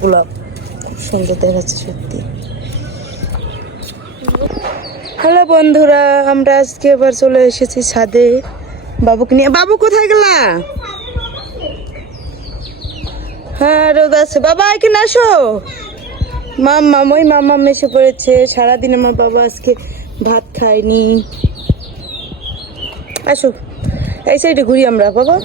গোলাপ, খুব সুন্দর দেখাচ্ছে সত্যি। হ্যালো বন্ধুরা, আমরা আজকে এবার চলে এসেছি ছাদে বাবুকে নিয়ে। বাবু কোথায় গেলা? হ্যাঁ রোদ আছে। বাবা এখানে আসো। মাম্মাম, ওই মাম্মাম এসে পড়েছে। সারাদিন আমার বাবা আজকে ভাত খায়নি। আসো এই সাইডে ঘুরি আমরা। বাবা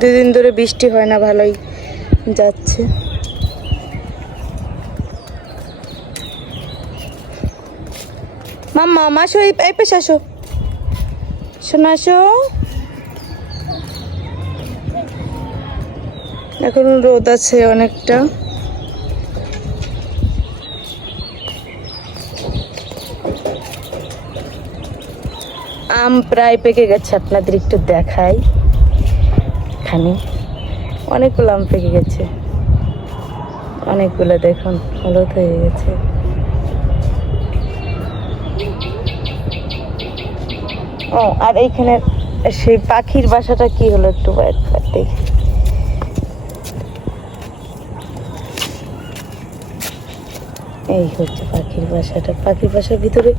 দুদিন ধরে বৃষ্টি হয় না, ভালোই যাচ্ছে। মাম্মা আসো, এই পাশে আসো, শোনো আসো। এখন রোদ আছে অনেকটা। আম প্রায় পেকে গেছে, আপনাদের একটু দেখাই। এখানে অনেকগুলো আম পেকে গেছে, অনেকগুলো দেখুন হলুদ হয়ে গেছে। ও আর এইখানে সেই পাখির বাসাটা কি হলো একটু দেখি। এই হচ্ছে পাখির বাসাটা। পাখির বাসার ভিতরে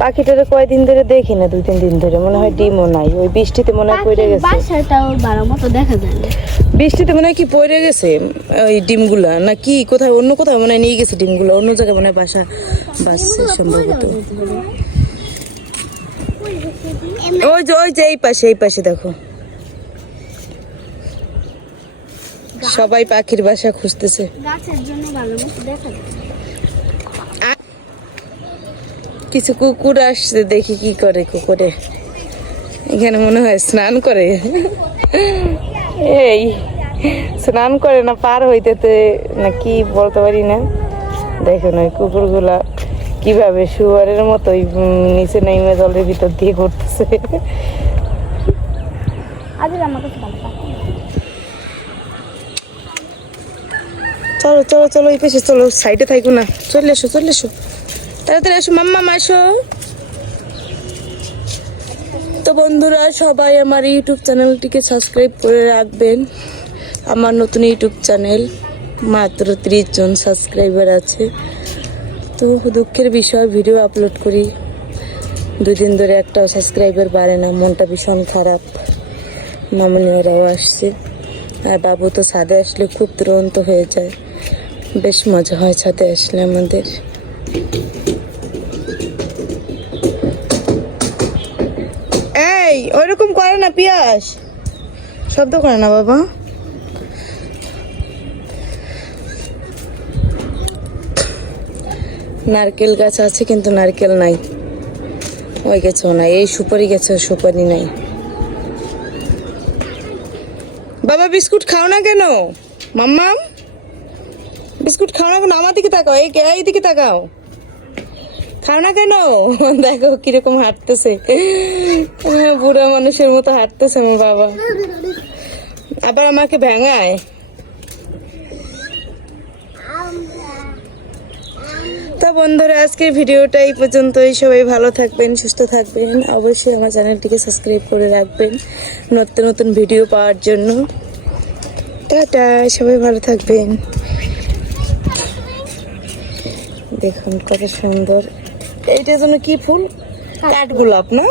পাখিটারে কয়দিন ধরে দেখি না, 2-3 দিন ধরে মনে হয় ডিমও নাই। ওই বৃষ্টিতে মনে হয় পড়ে গেছে। বাসাটাও ভালো মতো দেখা যায় না, বৃষ্টিতে মনে হয় কি পড়ে গেছে ওই ডিমগুলা, না কি কোথায় অন্য কোথাও মনে হয় নিয়ে গেছে ডিমগুলো, অন্য জায়গায় মনে হয় বাসা বাসছে সম্ভবত। ওই যে এই পাশে দেখো, সবাই পাখির বাসা খুঁজতেছে। গাছের জন্য ভালো মতো দেখা যায়। কিছু কুকুর আসছে, দেখি কি করে কুকুরে। এখানে মনে হয় স্নান করে। এই স্নান করে না পার হইতেতে না কি বলতে পারি না। দেখুন ওই কুকুরগুলা কিভাবে শুয়ারের মতো নিচে নেমে জলের ভিতর দিয়ে ঘুরতেছে। চলো চলো চলো, এই পাশে চলো, সাইডে থাকো না। চলে এসো তাড়াতাড়ি আসো মাম্মা আসো। তো বন্ধুরা সবাই আমার ইউটিউব চ্যানেলটিকে সাবস্ক্রাইব করে রাখবেন। আমার নতুন ইউটিউব চ্যানেল, মাত্র 30 জন সাবস্ক্রাইবার আছে। তো দুঃখের বিষয়, ভিডিও আপলোড করি, 2 দিন ধরে একটাও সাবস্ক্রাইবার বাড়ে না। মনটা ভীষণ খারাপ। মামনি ওরাও আসছে, আর বাবু তো ছাদে আসলে খুব দুরন্ত হয়ে যায়। বেশ মজা হয় ছাদে আসলে আমাদের। এই ওইরকম করে না, পিয়াস শব্দ করে না বাবা। নারকেল গাছ আছে কিন্তু নারকেল নাই, ওই গেছেও নাই। এই সুপারি গেছে, সুপারি নাই। বাবা বিস্কুট খাও না কেন? মাম্মাম বিস্কুট খাও না কেন? আমার দিকে তাকাও, এই দিকে তাকাও। খাও না কেন? দেখো কিরকম হাঁটতেছে, বুড়া মানুষের মতো হাঁটতেছে আমার বাবা। আবার আমাকে ভেঙায়। তো বন্ধুরা আজকের ভিডিওটা এই পর্যন্তই। সবাই ভালো থাকবেন, সুস্থ থাকবেন। অবশ্যই আমার চ্যানেলটিকে সাবস্ক্রাইব করে রাখবেন নতুন নতুন ভিডিও পাওয়ার জন্য। টাটা, সবাই ভালো থাকবেন। দেখুন কত সুন্দর। এইটা যেন কি ফুল? কাঠগোলাপ না?